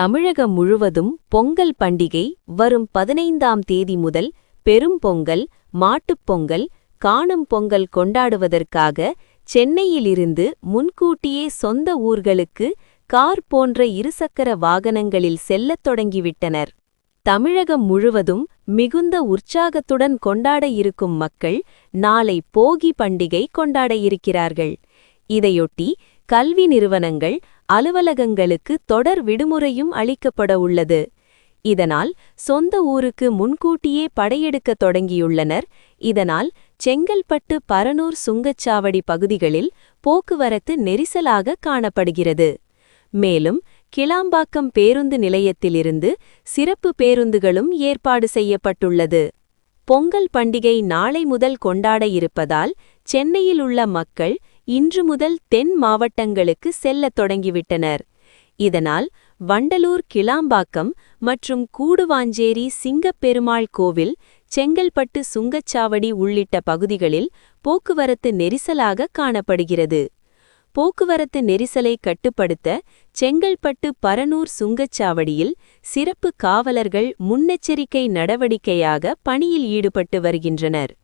தமிழகம் முழுவதும் பொங்கல் பண்டிகை வரும் 15ஆம் தேதி முதல் பெரும் பொங்கல், மாட்டுப் பொங்கல், காணும் பொங்கல் கொண்டாடுவதற்காக சென்னையிலிருந்து முன்கூட்டியே சொந்த ஊர்களுக்கு கார் போன்ற இருசக்கர வாகனங்களில் செல்லத் தொடங்கிவிட்டனர். தமிழகம் முழுவதும் மிகுந்த உற்சாகத்துடன் கொண்டாட இருக்கும் மக்கள் நாளை போகி பண்டிகை கொண்டாட இருக்கிறார்கள். இதையொட்டி கல்வி நிறுவனங்கள், அலுவலகங்களுக்கு தொடர் விடுமுறையும் அளிக்கப்பட உள்ளது. இதனால் சொந்த ஊருக்கு முன்கூட்டியே படையெடுக்கத் தொடங்கியுள்ளனர். இதனால் செங்கல்பட்டு, பரனூர் சுங்கச்சாவடி பகுதிகளில் போக்குவரத்து நெரிசலாக காணப்படுகிறது. மேலும் கிளாம்பாக்கம் பேருந்து நிலையத்திலிருந்து சிறப்பு பேருந்துகளும் ஏற்பாடு செய்யப்பட்டுள்ளது. பொங்கல் பண்டிகை நாளை முதல் கொண்டாட இருப்பதால் சென்னையில் உள்ள மக்கள் இன்று முதல் தென் மாவட்டங்களுக்கு செல்லத் தொடங்கிவிட்டனர். இதனால் வண்டலூர், கிளாம்பாக்கம் மற்றும் கூடுவாஞ்சேரி சிங்கப்பெருமாள் கோவில், செங்கல்பட்டு சுங்கச்சாவடி உள்ளிட்ட பகுதிகளில் போக்குவரத்து நெரிசலாக காணப்படுகிறது. போக்குவரத்து நெரிசலை கட்டுப்படுத்த செங்கல்பட்டு, பரனூர் சுங்கச்சாவடியில் சிறப்பு காவலர்கள் முன்னெச்சரிக்கை நடவடிக்கையாக பணியில் ஈடுபட்டு வருகின்றனர்.